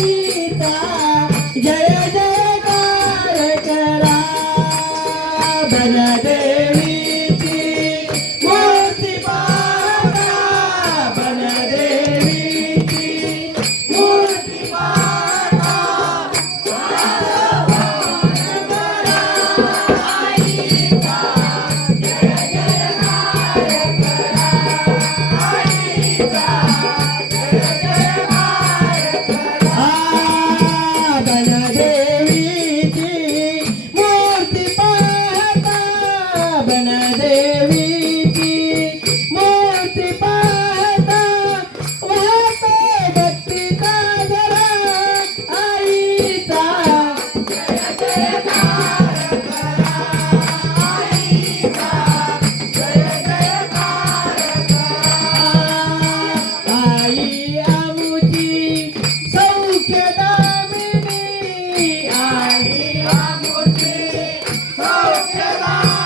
जय जयकार बल दे। Sociedad.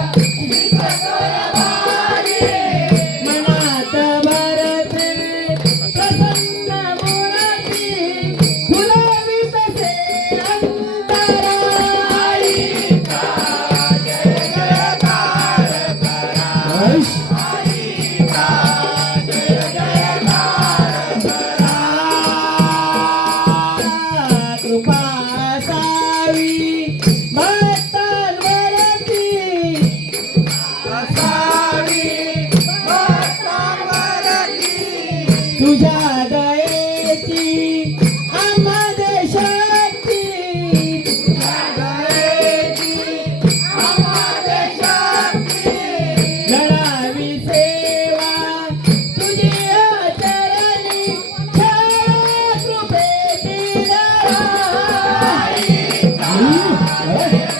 Hey.